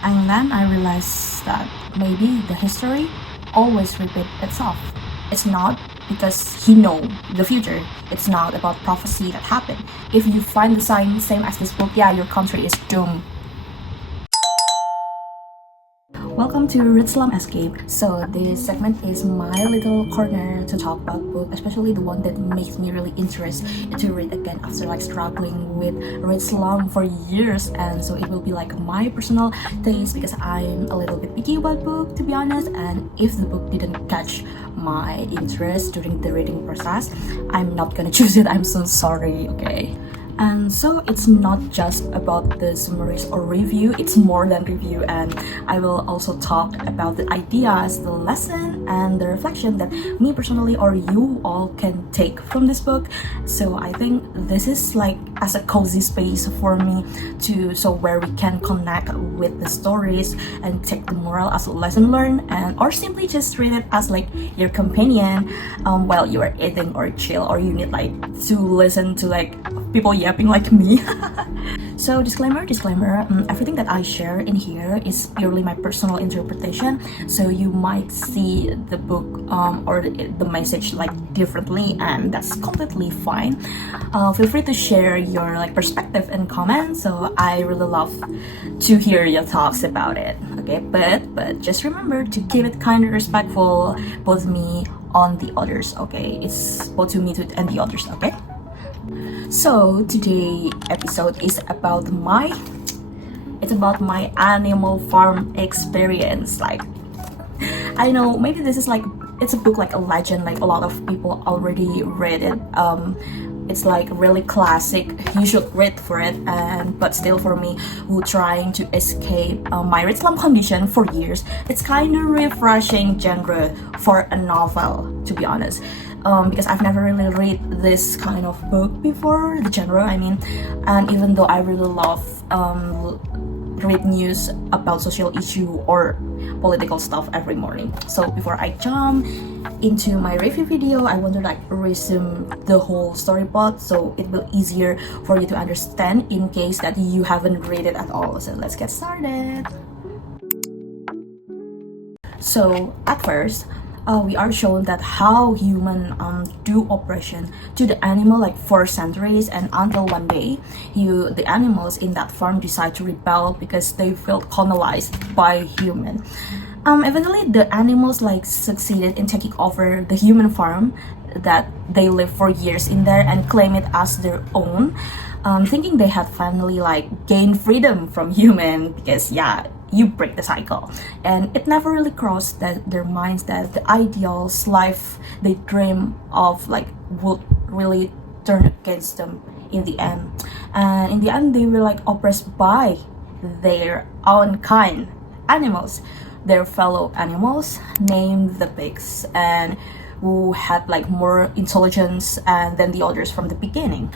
And then I realized that maybe the history always repeats itself. It's not because he know the future. It's not about prophecy that happened. If you find the sign same as this book, yeah, your country is doomed. Welcome to Read Slump Escape. So this segment is my little corner to talk about book, especially the one that makes me really interested to read again after like struggling with Read Slump for years. And so it will be like my personal taste because I'm a little bit picky about book, to be honest. And if the book didn't catch my interest during the reading process, I'm not gonna choose it. I'm so sorry, okay? And so it's not just about the summaries or review, it's more than review, and I will also talk about the ideas, the lesson, and the reflection that me personally or you all can take from this book. So I think this is like as a cozy space for me so where we can connect with the stories and take the moral as a lesson learned, and or simply just read it as like your companion while you are eating or chill, or you need like to listen to like people yapping like me. So disclaimer, everything that I share in here is purely my personal interpretation, so you might see the book or the message like differently, and that's completely fine. Feel free to share your like perspective and comments, so I really love to hear your thoughts about it, okay? But just remember to keep it kind of respectful, both me on the others, okay? It's both to me and the others, okay? So today episode is about my animal farm experience. Like, I know maybe this is like, it's a book like a legend, like a lot of people already read it. It's like really classic, you should read for it, but still for me who trying to escape my Read Slump condition for years, it's kind of refreshing genre for a novel, to be honest. Because I've never really read this kind of book before, the genre I mean, and even though I really love read news about social issue or political stuff every morning. So before I jump into my review video, I want to like resume the whole story plot so it will easier for you to understand in case that you haven't read it at all. So let's get started. So at first, we are shown that how human do oppression to the animal like for centuries, and until one day the animals in that farm decide to rebel because they felt colonized by human. Eventually the animals like succeeded in taking over the human farm that they lived for years in there and claim it as their own, thinking they had finally like gained freedom from human, because yeah, you break the cycle. And it never really crossed their minds that the ideals life they dream of like would really turn against them in the end. And in the end they were like oppressed by their own kind animals, their fellow animals named the pigs, and who had like more intelligence than the others from the beginning.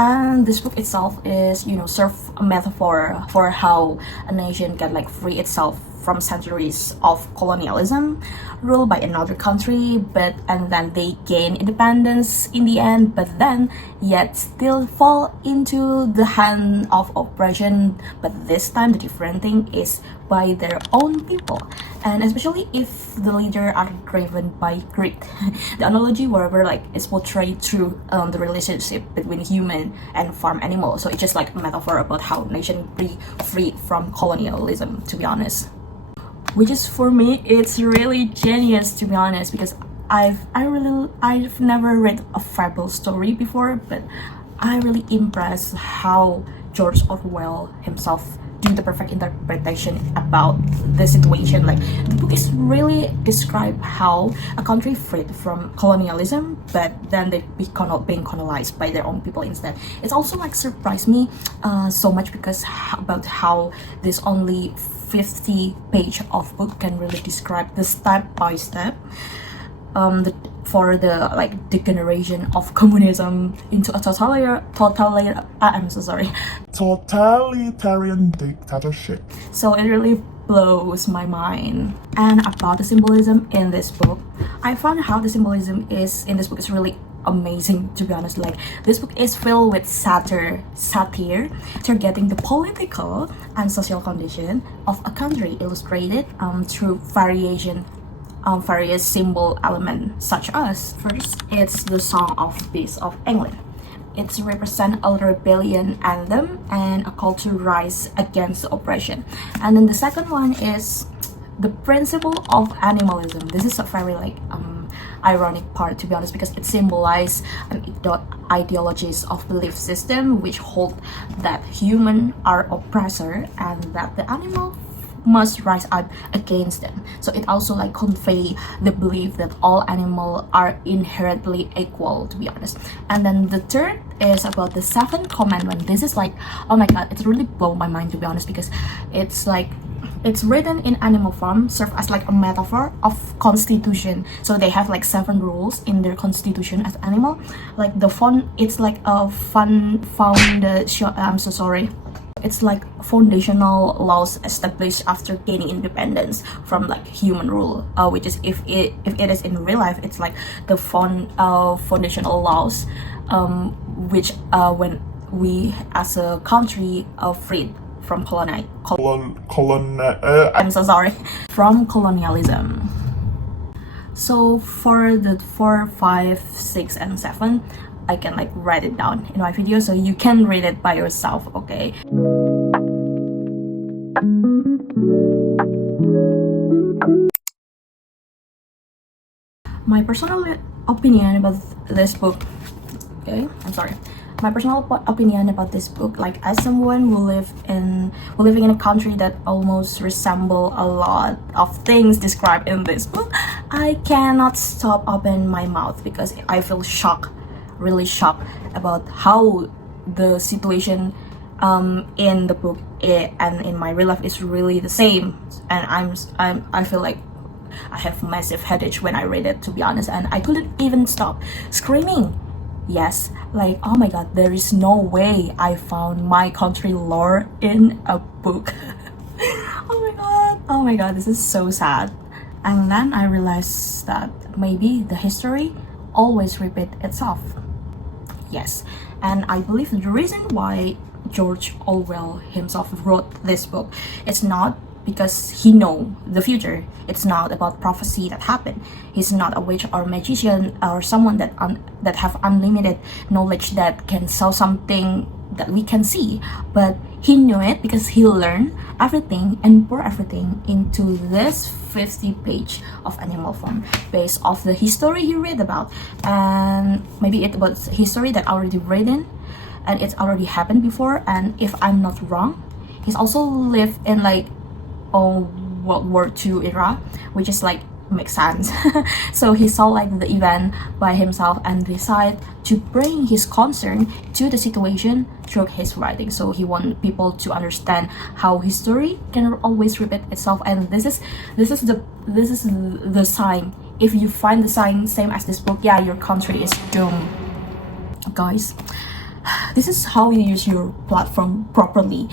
And this book itself is, serve a metaphor for how a nation can like free itself from centuries of colonialism ruled by another country, and then they gain independence in the end, but then yet still fall into the hand of oppression. But this time the different thing is by their own people, and especially if the leader are driven by greed. The analogy wherever like is portrayed through the relationship between human and farm animals. So it's just like a metaphor about how nation be freed from colonialism, to be honest. Which is for me, it's really genius, to be honest, because I've never read a fable story before, but I really impressed how George Orwell himself do the perfect interpretation about the situation. Like, the book is really describe how a country freed from colonialism, but then they being colonized by their own people instead. It's also like surprised me so much because about how this only 50-page of book can really describe the step by step for the like degeneration of communism into a totalitarian dictatorship. So it really blows my mind. And about the symbolism in this book, I found how the symbolism is in this book is really amazing, to be honest. Like, this book is filled with satire targeting the political and social condition of a country, illustrated through various symbol elements, such as, first, it's the Song of Peace of England. It represents a rebellion anthem and a call to rise against oppression. And then the second one is the principle of animalism. This is a very ironic part, to be honest, because it symbolizes ideologies of belief system which hold that humans are oppressor and that the animal must rise up against them. So it also convey the belief that all animals are inherently equal, to be honest. And then the third is about the seventh commandment. This is oh my god, it's really blown my mind, to be honest, because it's written in animal form, serve as a metaphor of constitution. So they have 7 rules in their constitution as animal. The font, it's a foundation. I'm so sorry. It's foundational laws established after gaining independence from human rule, which is if it is in real life, it's the foundational laws, which when we as a country are freed from I'm so sorry, from colonialism. So for the 4, 5, 6, and 7, I can write it down in my video so you can read it by yourself, okay? My personal opinion about this book, okay? I'm sorry. My personal opinion about this book, as someone who living in a country that almost resemble a lot of things described in this book, I cannot stop open my mouth because I feel shocked, really shocked about how the situation in the book and in my real life is really the same. And I feel I have massive headache when I read it, to be honest, and I couldn't even stop screaming. Yes, oh my god, there is no way I found my country lore in a book. Oh my god, this is so sad. And then I realized that maybe the history always repeat itself. Yes, and I believe the reason why George Orwell himself wrote this book, it's not because he know the future. It's not about prophecy that happened. He's not a witch or magician or someone that have unlimited knowledge that can sell something that we can see. But he knew it because he learned everything and poured everything into this 50-page of animal form based off the history he read about. And maybe it was history that already written and it's already happened before. And if I'm not wrong, he's also lived in World War II era, which is makes sense. So he saw the event by himself and decided to bring his concern to the situation through his writing. So he want people to understand how history can always repeat itself, and this is the sign. If you find the sign same as this book, yeah, your country is doomed, guys. This is how you use your platform properly.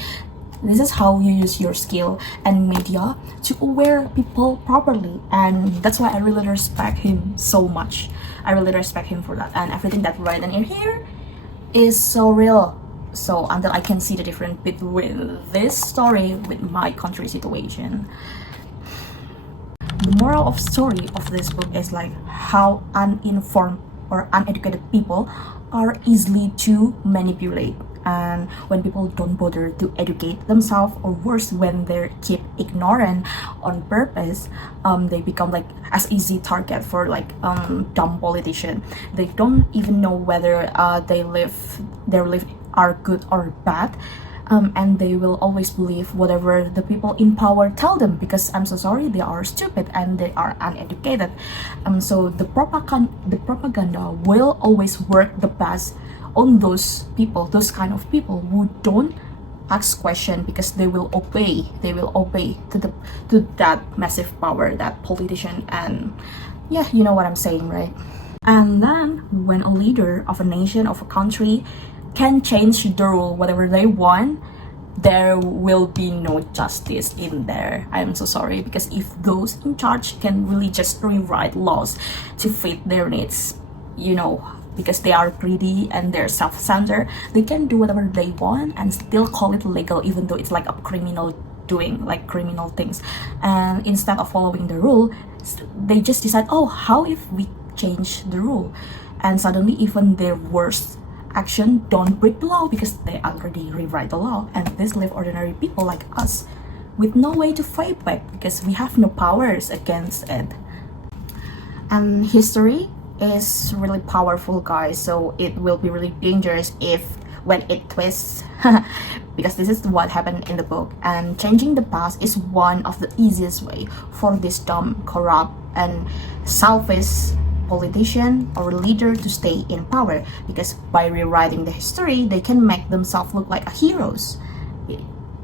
This is how you use your skill and media to aware people properly, and that's why I really respect him so much. I really respect him for that, and everything that written in here is so real. So until I can see the difference between this story with my country situation. The moral of story of this book is how uninformed or uneducated people are easily to manipulate. And when people don't bother to educate themselves, or worse, when they keep ignorant on purpose, they become as easy target for dumb politician. They don't even know whether their life are good or bad, and they will always believe whatever the people in power tell them, because I'm so sorry, they are stupid and they are uneducated. So the propaganda will always work the best on those kind of people who don't ask question, because they will obey to that massive power, that politician. And yeah, you know what I'm saying, right? And then when a leader of a nation, of a country, can change the rule whatever they want, there will be no justice in there. I am so sorry, because if those in charge can really just rewrite laws to fit their needs, because they are greedy and they're self-centered, they can do whatever they want and still call it legal, even though it's like a criminal doing like criminal things. And instead of following the rule, they just decide, oh, how if we change the rule? And suddenly even their worst action don't break the law because they already rewrite the law, and this leave ordinary people like us with no way to fight back because we have no powers against it. And history is really powerful, guys, so it will be really dangerous if when it twists because this is what happened in the book. And changing the past is one of the easiest way for this dumb, corrupt and selfish politician or leader to stay in power, because by rewriting the history they can make themselves look like heroes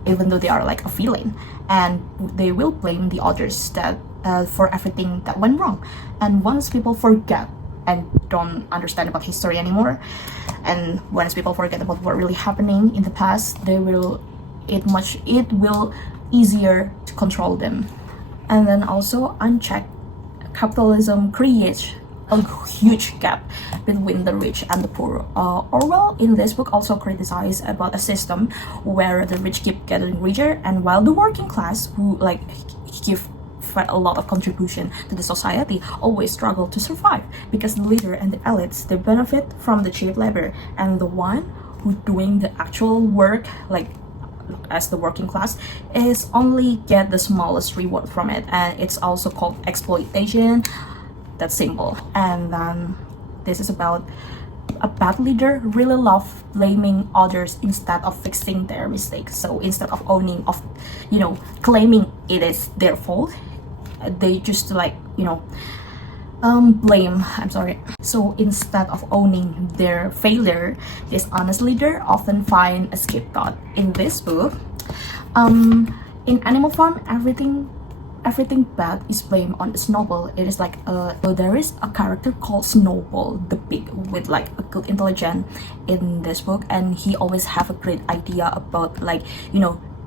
even though they are like a villain, and they will blame the others that for everything that went wrong. And once people forget and don't understand about history anymore, and once people forget about what really happening in the past, it will easier to control them. And then also unchecked capitalism creates a huge gap between the rich and the poor. Orwell in this book also criticized about a system where the rich keep getting richer, and while the working class, who like give a lot of contribution to the society, always struggle to survive because the leader and the elites, they benefit from the cheap labor, and the one who doing the actual work, like as the working class, is only get the smallest reward from it. And it's also called exploitation. That's simple. And then this is about a bad leader really love blaming others instead of fixing their mistakes. So instead of owning of claiming it is their fault, they just like blame. So instead of owning their failure, this honest leader often find a scapegoat. In this book, in Animal Farm, everything bad is blamed on Snowball. It is like there is a character called Snowball the pig with like a good intelligence in this book, and he always have a great idea about like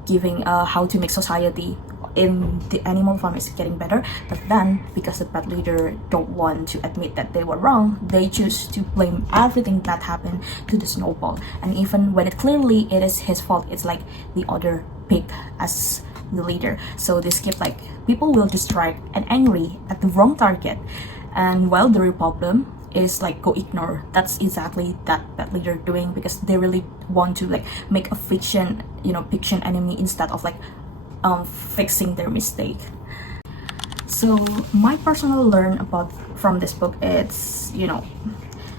giving how to make society in the Animal Farm is getting better. But then because the bad leader don't want to admit that they were wrong, they choose to blame everything that happened to the Snowball. And even when it clearly it is his fault, it's like the other pig as the leader. So this keep like people will distract and angry at the wrong target, and while the real problem is like go ignore. That's exactly that leader doing, because they really want to like make a fiction enemy instead of like fixing their mistake. So my personal learn about from this book, it's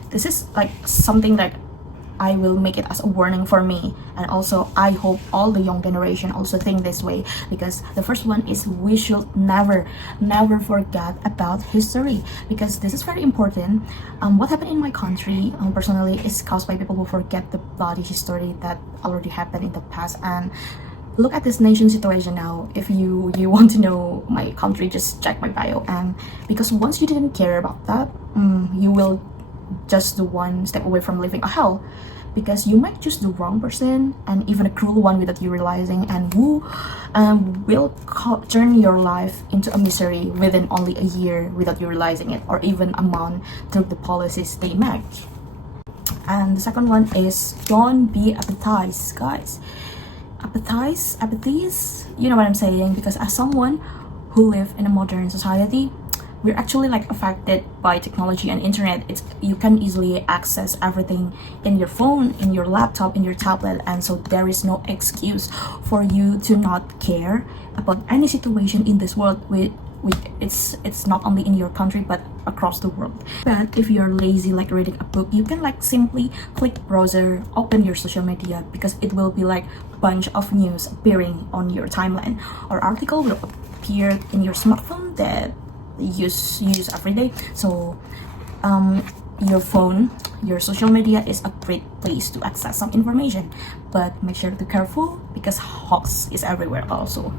this is like something that I will make it as a warning for me, and also I hope all the young generation also think this way, because the first one is we should never forget about history, because this is very important. What happened in my country personally is caused by people who forget the bloody history that already happened in the past. And look at this nation situation now. If you want to know my country, just check my bio. And because once you didn't care about that, you will just the one step away from living a hell, because you might choose the wrong person, and even a cruel one without you realizing, and who will turn your life into a misery within only a year without you realizing it, or even a month through the policies they make. And the second one is don't be appetized, guys. Appetize, you know what I'm saying? Because as someone who live in a modern society, we're actually like affected by technology and internet. You can easily access everything in your phone, in your laptop, in your tablet, and so there is no excuse for you to not care about any situation in this world. It's not only in your country but across the world. But if you're lazy like reading a book, you can like simply click browser, open your social media, because it will be like bunch of news appearing on your timeline, or article will appear in your smartphone that you use every day. So your phone, your social media is a great place to access some information, but make sure to be careful because hoax is everywhere also.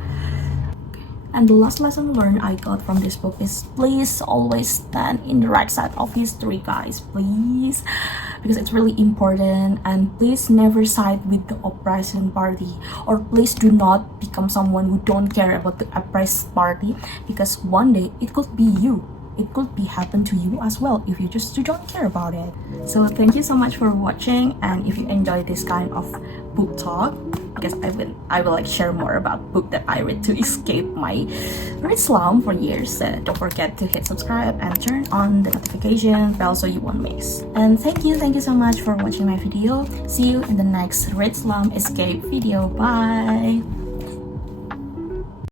And the last lesson learned I got from this book is please always stand in the right side of history, guys, please, because it's really important. And please never side with the oppression party, or please do not become someone who don't care about the oppressed party, because one day it could be you. it could be happen to you as well if you just don't care about it. So thank you so much for watching, and if you enjoy this kind of book talk, because I will like share more about book that I read to escape my read slump for years. Don't forget to hit subscribe and turn on the notification bell so you won't miss. And thank you so much for watching my video. See you in the next read slump escape video. Bye.